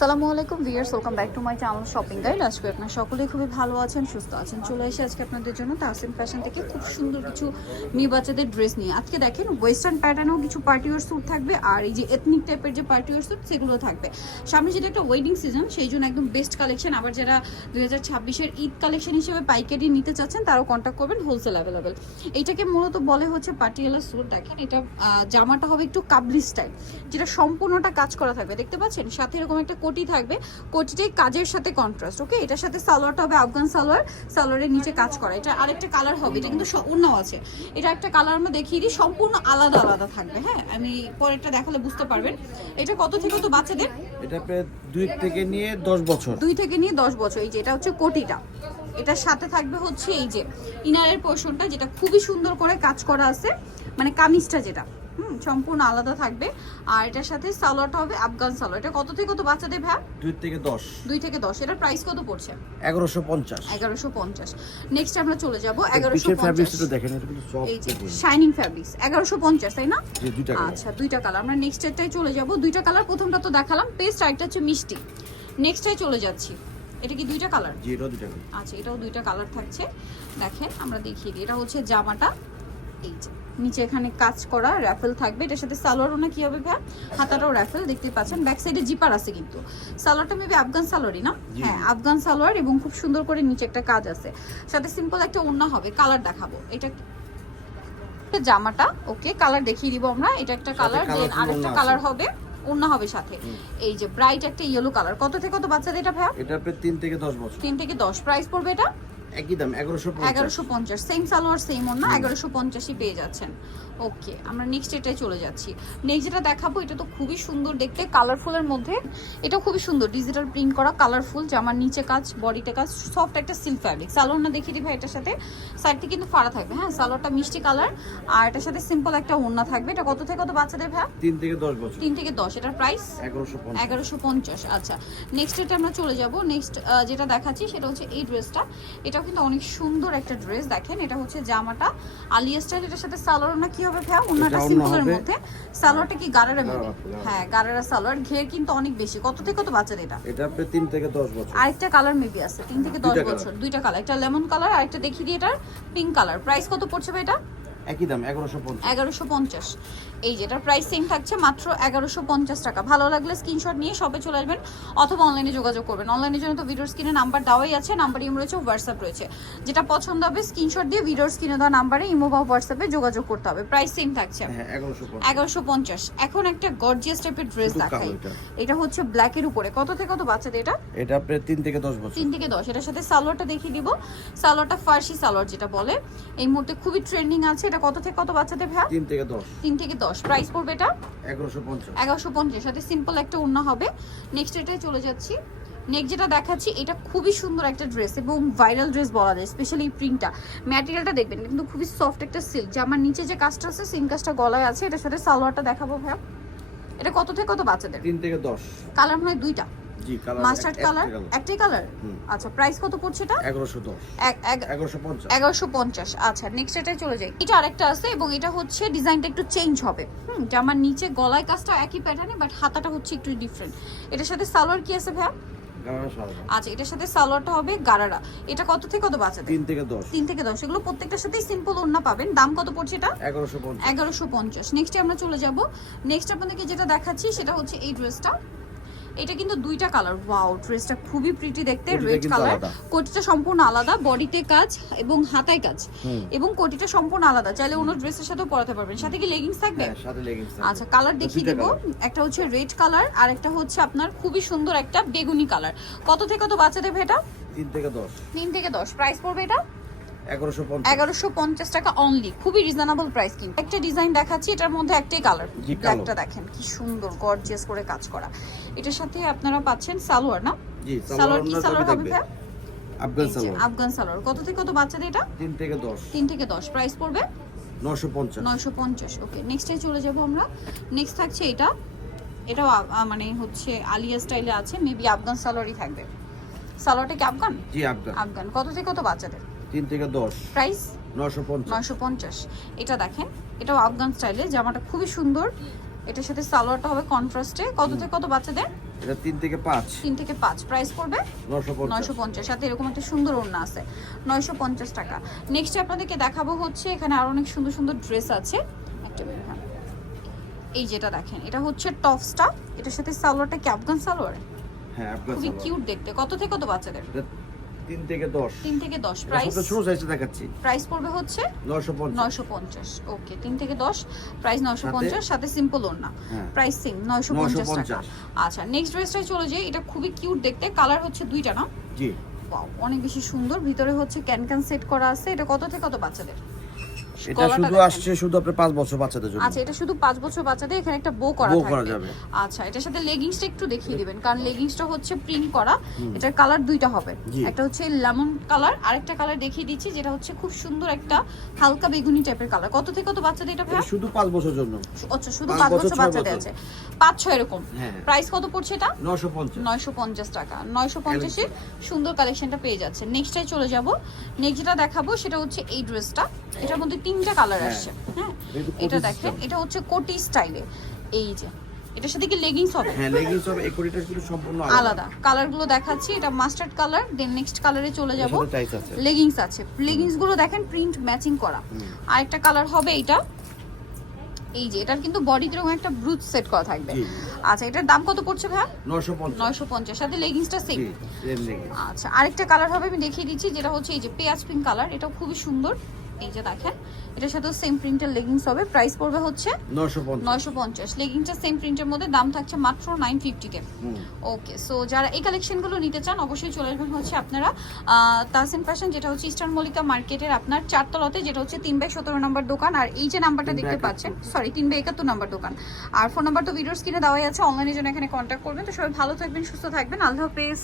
সালামু আলাইকুম viewers welcome back to my channel shopping guide. আজকে আপনার সকলেই খুবই ভালো আছেন, সুস্থ আছেন। চলে এসে আজকে আপনাদের জন্য তাসিম ফ্যাশন থেকে খুব সুন্দর কিছু মেয়ে বাচ্চাদের ড্রেস নিয়ে। আজকে দেখেন ওয়েস্টার্ন প্যাটার্নেও কিছু পার্টিওয়ার স্যুট থাকবে আর এই যে এথনিক টাইপের যে পার্টিওয়ার স্যুট সেগুলো থাকবে। সামনে যেটা একটা ওয়েডিং সিজন সেই জন্য একদম বেস্ট কালেকশন আবার যারা দুই হাজার ছাব্বিশের ঈদ কালেকশন হিসেবে পাইকারি নিতে চাচ্ছেন, তারাও কন্ট্যাক্ট করবেন হোলসেল অ্যাভেলেবেল এইটাকে মূলত বলে হচ্ছে পাটিয়ালা স্যুট দেখেন, এটা জামাটা হবে একটু কাবলি স্টাইল যেটা সম্পূর্ণটা কাজ করা থাকবে। দেখতে পাচ্ছেন? সাথে এরকম একটা কোটি থাকবে কোটিটাই কাজের সাথে কন্ট্রাস্ট ওকে এটার সাথে সালোয়ারটা হবে আফগান সালোয়ার সালোয়ারের নিচে কাজ করা। এটা আরেকটা কালার হবে এটা কিন্তু অন্যও আছে। এটা একটা কালার আমরা দেখিয়ে দিই সম্পূর্ণ আলাদা আলাদা থাকবে হ্যাঁ? আমি পরেরটা দেখালে বুঝতে পারবেন। এটা কত থেকে তো বাচ্চাদের? এটা প্রায় দুই থেকে নিয়ে দশ বছর। দুই থেকে নিয়ে দশ বছর এই যে এটা হচ্ছে কোটিটা। এটার সাথে থাকবে হচ্ছে এই যে ইনারের পোর্শনটা যেটা খুবই সুন্দর করে কাজ করা আছে মানে কামিজটা যেটা। সম্পূর্ণ আলাদা থাকবে। আর এটার সাথে সালোয়ারটা হবে আফগান সালোয়ার। এটা কত থেকে কত বাচ্চাদের ভ্যা দুই থেকে দশ। দুই থেকে দশ। এটার প্রাইস কত পড়ছে? এগারোশো পঞ্চাশ। এগারোশো পঞ্চাশ। নেক্সট আমরা চলে যাব এগারোশো পঞ্চাশ। দেখেন শাইনিং ফ্যাব্রিক্স এগারোশো পঞ্চাশ তাই না? আচ্ছা দুইটা কালার আমরা নেক্সট এরটাই চলে যাব। দুইটা কালার প্রথমটা তো দেখালাম। পেস্ট আরেকটা হচ্ছে মিষ্টি। নেক্সটটাই চলে যাচ্ছি। এটা কি দুইটা কালার জি এটাও দুইটা কালার আচ্ছা এটাও দুইটা কালার থাকছে। দেখেন আমরা দেখিয়ে দিই। এটা হচ্ছে জামাটা। এই যে। নিচে এখানে কাজ করা র্যাফেল থাকবে। এটার সাথে সালোয়ার ওনা কি হবে ভাই? হাতাটাও র্যাফেল দেখতে পাচ্ছেন। ব্যাক সাইডে জিপার আছে কিন্তু। সালোয়ারটা মেবি আফগান সালোয়ারই না? হ্যাঁ আফগান সালোয়ার এবং খুব সুন্দর করে নিচে একটা কাজ আছে। সাথে সিম্পল একটা ওড়না হবে কালার দেখাবো। এটা জামাটা ওকে কালার দেখিয়ে দিব আমরা। এটা একটা কালার দেন আরেকটা কালার হবে ওড়না হবে সাথে। এই যে ব্রাইট একটা ইয়েলো কালার কত থেকে কত বাচ্চাদের এটা ভাইয়া? এটা প্রায় তিন থেকে দশ বছর। তিন থেকে দশ। প্রাইস পড়বে এটা? একই দাম এগারোশো পঞ্চাশ। এগারোশো পঞ্চাশ সেম সালোয়ার সেম ওর না এগারোশো পঞ্চাশই পেয়ে যাচ্ছেন। ওকে আমরা নেক্সট এটাই চলে যাচ্ছি। নেক্সট যেটা দেখাবো এটা তো খুবই সুন্দর দেখতে কালারফুলের মধ্যে। এটা খুবই সুন্দর ডিজিটাল প্রিন্ট করা কালারফুল জামার নিচে কাজ বডিটা কাজ সফট একটা সিল্ক ফ্যাব্রিক সালোয়ার না দেখিয়ে দিই ভাই এটার সাথে সাইডটি কিন্তু ফাড়া থাকবে হ্যাঁ? সালোয়ারটা মিষ্টি কালার আর এটার সাথে সিম্পল একটা ওড়না থাকবে। এটা কত থেকে কত বাচ্চাদের ভাই তিন থেকে দশ বছর। তিন থেকে দশ এটার প্রাইস এগারোশো পঞ্চাশ। এগারোশো পঞ্চাশ আচ্ছা। নেক্সট এটা আমরা চলে যাব। নেক্সট যেটা দেখাচ্ছি সেটা হচ্ছে এই ড্রেসটা এটাও কিন্তু অনেক সুন্দর একটা ড্রেস দেখেন এটা হচ্ছে জামাটা। আলিয়া স্টাইল এটার সাথে সালোয়ার না কি হবে ভাই ওনাটা সিম্পলের মধ্যে। সালোয়ারটা কি গারারা মেবে গারারা। হ্যাঁ। গারারা সালোয়ার। ঘের কিন্তু অনেক বেশি। কত থেকে কত বাচ্চাদের এটা? এটা প্রায় তিন থেকে দশ বছর। আরেকটা কালার মেবি আছে। তিন থেকে দশ দুইটা colour। বছর। দুইটা কালার একটা লেমন কালার আরেকটা দেখিয়ে দিই এটা পিঙ্ক কালার প্রাইস কত পড়ছে ভাই এটা? একই দাম এগারোশো পঞ্চাশ। এগারোশো পঞ্চাশ। এই যেটার প্রাইস সেম থাকছে মাত্র এগারোশো পঞ্চাশ টাকা। ভালো লাগলে স্ক্রিনশট নিয়ে শপে চলে আসবেন অথবা অনলাইনে যোগাযোগ করবেন। অনলাইনের জন্য তো ভিডিওর স্ক্রিনে নাম্বার দেওয়াই আছে নাম্বার ইমো রয়েছে হোয়াটসঅ্যাপ রয়েছে। যেটা পছন্দ হবে স্ক্রিনশট দিয়ে ভিডিওর স্ক্রিনে দেওয়া নাম্বারে ইমো বা হোয়াটসঅ্যাপে যোগাযোগ করতে হবে। প্রাইস সেম থাকছে। হ্যাঁ এগারোশো পঞ্চাশ। এগারোশো পঞ্চাশ। এখন একটা গর্জিয়াস টাইপের ড্রেস দেখাই। এটা। হচ্ছে ব্ল্যাকের উপরে। কত থেকে কত বাচ্চাদের এটা? এটা প্রায় তিন থেকে দশ বছর। তিন থেকে দশ। এটার সাথে সালোয়ারটা দেখিয়ে দিব। সালোয়ারটা ফার্সি সালোয়ার যেটা বলে। এই মুহূর্তে খুবই ট্রেন্ডিং আছে। এটা কত থেকে কত বাচ্চাদের ভ্যা তিন থেকে দশ। তিন থেকে দশ। প্রাইস পড়বে এটা? এগারোশো পঞ্চাশ। এগারোশো পঞ্চাশ। সাথে সিম্পল একটা ওড়না হবে। নেক্সট এটাই চলে যাচ্ছি। নেক্সট যেটা দেখাচ্ছি এটা খুবই সুন্দর একটা ড্রেস এবং ভাইরাল ড্রেস বলা যায় স্পেশালি এই প্রিন্টটা ম্যাটেরিয়ালটা দেখবেন কিন্তু খুবই সফট একটা সিল্ক জামার নিচে যে কাজটা আছে সেম কাজটা গলায় আছে এটার সাথে সালোয়ারটা দেখাবো ভাই এটা কত থেকে কত বাচ্চাদের? তিন থেকে দশ। কালার হয় দুইটা। জি কালার মাস্টার্ড কালার একটাই কালার আচ্ছা প্রাইস কত পড়ছে এটা? এগারোশো দশ। এক- এক- এগারোশো পঞ্চাশ। এগারোশো পঞ্চাশ। আচ্ছা নেক্সট এটাই চলে যাই। এটা আরেকটা আছে এবং এটা হচ্ছে ডিজাইনটা একটু চেঞ্জ হবে। হুম জামার নিচে গলায় কাজটা একই প্যাটার্নে বাট হাতাটা হচ্ছে একটু ডিফারেন্ট এটার সাথে সালোয়ার কি আছে ভাইয়া? আচ্ছা এটার সাথে সালোয়ারটা হবে গারারা। এটা কত থেকে কত বাচ্চাদের তিন থেকে দশ। তিন থেকে দশ। এগুলো প্রত্যেকটার সাথেই সিম্পল ওড়না পাবেন। দাম কত পড়ছে এটা? এগারোশো পঞ্চাশ। এগারোশো পঞ্চাশ। নেক্সটে আমরা চলে যাব। নেক্সট আপনাদেরকে যেটা দেখাচ্ছি সেটা হচ্ছে এই ড্রেসটা এটা কিন্তু দুইটা কালার ওয়াও ড্রেসটা খুবই প্রিটি দেখতে। Red colour. কোটিটা সম্পূর্ণ আলাদা। বডিতে কাজ এবং হাতায় কাজ। এবং কোটিটা সম্পূর্ণ আলাদা। চাইলে অন্য ড্রেসের সাথেও পরাতে পারবেন। সাথে কি লেগিংস থাকবে? হ্যাঁ সাথে লেগিংস আচ্ছা কালার দেখিয়ে দেবো। একটা হচ্ছে রেড কালার আর একটা হচ্ছে আপনার খুবই সুন্দর একটা বেগুনি কালার কত থেকে কত বাচ্চা দেবে এটা তিন থেকে দশ। তিন থেকে দশ। প্রাইস পড়বে এটা? এগারোশো পঞ্চাশ। এগারোশো পঞ্চাশ টাকা অনলি খুবই রিজনেবল প্রাইস কিন্তু। একটা ডিজাইন দেখাচ্ছি এটার মধ্যে একটাই কালার ব্ল্যাকটা দেখেন কি সুন্দর গর্জিয়াস করে কাজ করা। এটার সাথে আপনারা পাচ্ছেন সালোয়ার না? জি সালোয়ার কি সালোয়ার হবে আফগান সালোয়ার। আফগান সালোয়ার কত থেকে কত বাচ্চাদের এটা? থেকে প্রাইস পড়বে? ওকে নেক্সটে চলে যাব আমরা। নেক্সট থাকছে এটা এটাও মানে হচ্ছে আলিয়া স্টাইলে আছে মেবি আফগান সালোয়ারই থাকবে। সালোয়ারটা কি আফগান? জি আফগান। আফগান। কত থেকে কত বাচ্চাদের? তিন থেকে দশ। প্রাইস? নশো পঞ্চাশ। নয়শো পঞ্চাশ। এটা দেখেন এটাও আফগান স্টাইলে জামাটা খুবই সুন্দর। এটার সাথে সালোয়ারটা হবে কন্ট্রাস্টে। কত থেকে কত বাচ্চাদের? এটা তিন থেকে পাঁচ। তিন থেকে পাঁচ। প্রাইস পড়বে? নশো পঞ্চাশ। নয়শো পঞ্চাশ। সাথে এরকম একটা সুন্দর ওড়না আছে। নয়শো পঞ্চাশ টাকা। নেক্সট আপনাদেরকে দেখাবো হচ্ছে এখানে আরও অনেক সুন্দর সুন্দর ড্রেস আছে। একটা minute, হ্যাঁ। এই যেটা দেখেন এটা হচ্ছে টপ টপসটা এটার সাথে সালোয়ারটা কি আফগান সালোয়ার? হ্যাঁ আফগান খুবই সালোয়ার। কিউট দেখতে। কত থেকে কত বাচ্চাদের? এটা তিন থেকে দশ। তিন থেকে দশ। এটা প্রাইস সবচেয়ে ছোট সাইজটা দেখাচ্ছি। প্রাইস পড়বে হচ্ছে? নশো পঞ্চাশ। নয়শো পঞ্চাশ। ওকে 3 থেকে দশ। প্রাইস 950 সাথে- সিম্পল ওড়না। প্রাইস সেম নয়শো পঞ্চাশ টাকা। আচ্ছা নেক্সট ড্রেসটাই চলে যাই। এটা খুবই কিউট দেখতে। কালার হচ্ছে দুইটা না? জি। অনেক বেশি সুন্দর। ভিতরে হচ্ছে ক্যান ক্যান সেট করা আছে। এটা কত থেকে কত বাচ্চাদের? এটা শুধু আসছে শুধু আপনার পাঁচ বছর বাচ্চাদের জন্য। আচ্ছা এটা শুধু পাঁচ বছর বাচ্চাদের এখানে একটা বো করা বো করা যাবে। আচ্ছা এটার সাথে লেগিংসটা একটু দেখিয়ে দিবেন কারণ লেগিংসটা হচ্ছে প্রিন্ট করা। এটার কালার দুইটা হবে। একটা হচ্ছে লেমন কালার আরেকটা কালার দেখিয়ে দিচ্ছি যেটা হচ্ছে খুব সুন্দর একটা হালকা বেগুনি টাইপের কালার কত থেকে কত বাচ্চাদের এটা ভাইয়া? শুধু পাঁচ বছর জন্য। আচ্ছা শুধু পাঁচ পাঁচ বছর, বছর ছয় বাচ্চাদের আছে। পাঁচ ছয় এরকম। হ্যাঁ। প্রাইস কত পড়ছে এটা? নশো পঞ্চাশ। নয়শো পঞ্চাশ টাকা। নয়শো পঞ্চাশে সুন্দর কালেকশনটা পেয়ে যাচ্ছে। নেক্সটটাই চলে যাব। নেক্সট যেটা দেখাবো সেটা হচ্ছে এই ড্রেসটা এটার মধ্যে তিনটা কালার হ্যাঁ। আসছে। হ্যাঁ এটা দেখেন এটা হচ্ছে কোটি স্টাইলে এই যে এটার সাথে কি লেগিংস হবে? হ্যাঁ লেগিংস হবে এই কোটিটা কিন্তু সম্পূর্ণ আলাদা। কালারগুলো দেখাচ্ছি এটা মাস্টার্ড কালার দেন নেক্সট কালারে চলে যাব। লেগিংস আছে। লেগিংসগুলো দেখেন প্রিন্ট ম্যাচিং করা। হুম। আরেকটা কালার হবে এটা। এই যে এটার কিন্তু বডিতে এরকম একটা ব্রুচ সেট করা থাকবে। আচ্ছা এটার দাম কত পড়ছে পঞ্চাশ। নয়শো পঞ্চাশ। সাথে লেগিংসটা সেম আচ্ছা আরেকটা কালার হবে আমি দেখিয়ে দিচ্ছি যেটা হচ্ছে এই যে পেঁয়াজ পিঙ্ক কালার এটা খুবই সুন্দর। এই যে দেখেন এটার সাথে সেম প্রিন্টের লেগিংস হবে। প্রাইস পড়বে হচ্ছে নয়শো পঞ্চাশ। লেগিংসটা সেম প্রিন্টের মধ্যে দাম থাকছে মাত্র নাইন ফিফটিতে। ওকে সো যারা এই কালেকশনগুলো নিতে চান অবশ্যই চলে আসবেন হচ্ছে আপনারা তাহসিন ফ্যাশন যেটা হচ্ছে ইস্টার্ন মল্লিকা মার্কেটের আপনার চারতলাতে যেটা হচ্ছে তিন বাই সতেরো নম্বর দোকান। আর এই যে নাম্বারটা দেখতে পাচ্ছেন সরি তিন বাই একাত্তর নম্বর দোকান। আর ফোন নাম্বার তো ভিডিওর স্ক্রিনে দেওয়াই আছে অনলাইনে জন্য এখানে কন্ট্যাক্ট করবেন। তো সবাই ভালো থাকবেন সুস্থ থাকবেন। আল্লাহ হাফেজ।